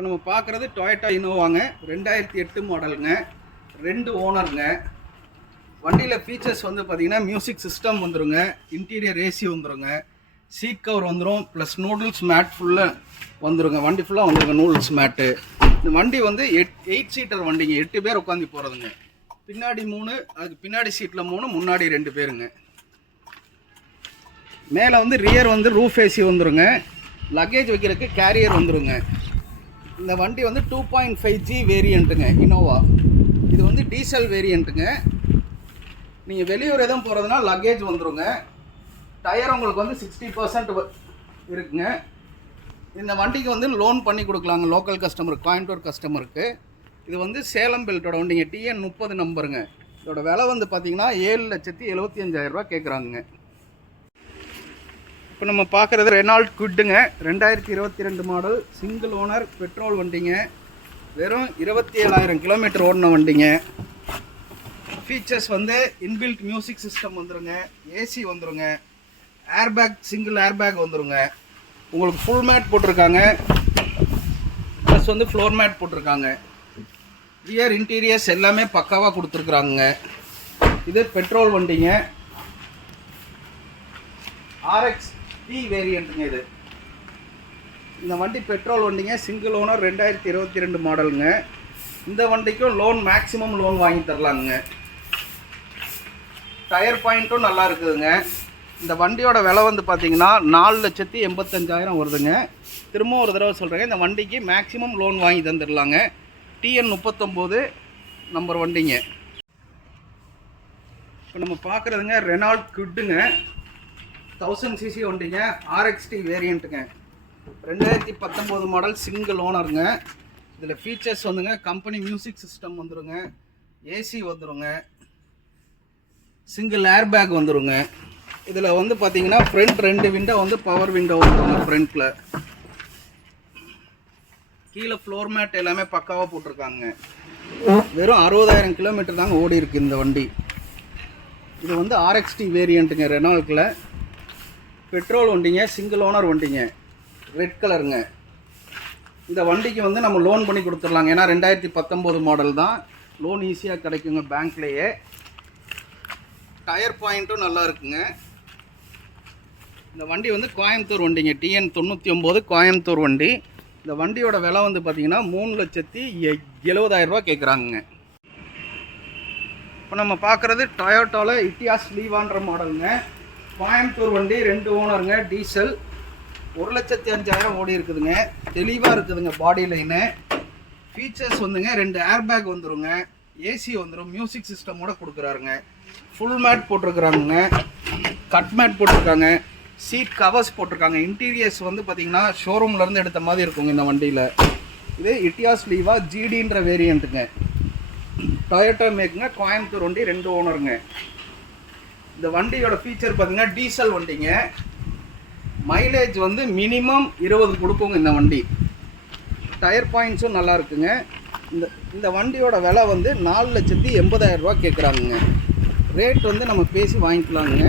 இப்போ நம்ம பார்க்குறது டொயோட்டா இனோவாங்க, 2008 மாடலுங்க, 2 ஓனருங்க. வண்டியில் ஃபீச்சர்ஸ் வந்து பார்த்திங்கன்னா மியூசிக் சிஸ்டம் வந்துடுங்க, இன்டீரியர் ஏசி வந்துடுங்க, சீட் கவர் வந்துடும், ப்ளஸ் நூடுல்ஸ் மேட் ஃபுல்லாக வந்துடுங்க. வண்டி ஃபுல்லாக வந்துடுங்க நூடுல்ஸ் மேட்டு. இந்த வண்டி வந்து 8 சீட்டர் வண்டிங்க, 8 பேர் உட்காந்து போகிறதுங்க. பின்னாடி 3, அதுக்கு பின்னாடி சீட்டில் 3, முன்னாடி 2 பேருங்க. மேலே வந்து ரியர் வந்து ரூஃப் ஏசி வந்துடுங்க, லக்கேஜ் வைக்கிறதுக்கு கேரியர் வந்துடுங்க. இந்த வண்டி வந்து 2.5G வேரியண்ட்டுங்க இனோவா. இது வந்து டீசல் வேரியண்ட்டுங்க. நீங்கள் வெளியூர் எதுவும் போகிறதுனா லக்கேஜ் வந்துடுங்க. டயர் உங்களுக்கு வந்து 60% இருக்குங்க. இந்த வண்டிக்கு வந்து லோன் பண்ணி கொடுக்கலாங்க லோக்கல் கஸ்டமருக்கு, கோயம்புத்தூர் கஸ்டமருக்கு. இது வந்து சேலம் பெல்ட்டோட வண்டிங்க, TN 30 நம்பருங்க. இதோட விலை வந்து பார்த்தீங்கன்னா 7,75,000 கேட்குறாங்க. இப்போ நம்ம பார்க்குறது ரெனால்ட் குவிட்டுங்க, 2022 மாடல், சிங்கிள் ஓனர், பெட்ரோல் வண்டிங்க. வெறும் 27,000 கிலோமீட்டர் ஓடின வண்டிங்க. ஃபீச்சர்ஸ் வந்து இன்பில்ட் மியூசிக் சிஸ்டம் வந்துடுங்க, ஏசி வந்துடுங்க, ஏர்பேக், சிங்கிள் ஏர்பேக் வந்துடுங்க. உங்களுக்கு ஃபுல் மேட் போட்டிருக்காங்க, ப்ளஸ் வந்து ஃப்ளோர் மேட் போட்டிருக்காங்க. ரியர் இன்டீரியர்ஸ் எல்லாமே பக்காவாக கொடுத்துருக்குறாங்க. இது பெட்ரோல் வண்டிங்க, RX T வேரியண்ட்டுங்க. இது இந்த வண்டி பெட்ரோல் வண்டிங்க, சிங்கிள் ஓனர், 2022 மாடலுங்க. இந்த வண்டிக்கும் லோன் மேக்ஸிமம் லோன் வாங்கி தரலாங்க. டயர் பாயிண்ட்டும் நல்லா இருக்குதுங்க. இந்த வண்டியோட விலை வந்து பார்த்தீங்கன்னா 4,85,000 வருதுங்க. திரும்ப ஒரு தடவை சொல்கிறேங்க, இந்த வண்டிக்கு மேக்ஸிமம் லோன் வாங்கி தந்துடலாங்க. TN 39 நம்பர் வண்டிங்க. இப்போ நம்ம பார்க்குறதுங்க ரெனால்ட் குவிட்டுங்க, 1000cc வண்டிங்க, RX T வேரியண்ட்டுங்க, 2019 மாடல், சிங்கிள் ஓனருங்க. இதில் ஃபீச்சர்ஸ் வந்துங்க கம்பெனி மியூசிக் சிஸ்டம் வந்துடுங்க, ஏசி வந்துடுங்க, சிங்கிள் ஏர்பேக் வந்துடுங்க. இதில் வந்து பார்த்தீங்கன்னா ஃப்ரண்ட் 2 விண்டோ வந்து பவர் விண்டோ வந்துடுங்க. ஃப்ரண்ட்டில் கீழே ஃப்ளோர் மேட் எல்லாமே பக்காவாக போட்டிருக்காங்க. வெறும் 60,000 கிலோமீட்டர் தாங்க ஓடி இருக்குது இந்த வண்டி. இது வந்து RX T வேரியண்ட்டுங்க, ரெனால்ட்டில் பெட்ரோல் வண்டிங்க, சிங்கிள் ஓனர் வண்டிங்க, ரெட் கலருங்க. இந்த வண்டிக்கு வந்து நம்ம லோன் பண்ணி கொடுத்துடலாங்க, ஏன்னா 2019 மாடல் தான், லோன் ஈஸியாக கிடைக்குங்க பேங்க்லேயே. டயர் பாயிண்ட்டும் நல்லா இருக்குங்க. இந்த வண்டி வந்து கோயம்புத்தூர் வண்டிங்க, TN 99 கோயம்புத்தூர் வண்டி. இந்த வண்டியோட விலை வந்து பார்த்திங்கன்னா 3,70,000 கேட்குறாங்க. இப்போ நம்ம பார்க்குறது டொயோட்டாவில் இட்டியாஸ் லீவான்ற மாடலுங்க, கோயம்புத்தூர் வண்டி, 2 ஓனருங்க, டீசல், 1,05,000 ஓடி இருக்குதுங்க. தெளிவாக இருக்குதுங்க பாடி லைனு. ஃபீச்சர்ஸ் வந்துங்க 2 ஏர்பேக் வந்துடுங்க, ஏசி வந்துடும், மியூசிக் சிஸ்டமோட கொடுக்குறாருங்க. ஃபுல் மேட் போட்டிருக்குறாங்க, கட் மேட் போட்டிருக்காங்க, சீட் கவர்ஸ் போட்டிருக்காங்க. இன்டீரியர்ஸ் வந்து பார்த்திங்கன்னா ஷோரூம்லேருந்து எடுத்த மாதிரி இருக்குங்க இந்த வண்டியில். இது இட்டியாஸ் லீவா GDன்ற வேரியண்ட்டுங்க, டொயோட்டா மேக்குங்க, கோயம்புத்தூர் வண்டி, 2 ஓனருங்க. இந்த வண்டியோட ஃபீச்சர் பார்த்திங்கன்னா டீசல் வண்டிங்க, மைலேஜ் வந்து மினிமம் 20 கொடுக்குங்க இந்த வண்டி. டயர் பாயிண்ட்ஸும் நல்லா இருக்குங்க. இந்த வண்டியோட விலை வந்து 4,80,000 கேட்குறாங்க. ரேட் வந்து நம்ம பேசி வாங்கிக்கலாங்க.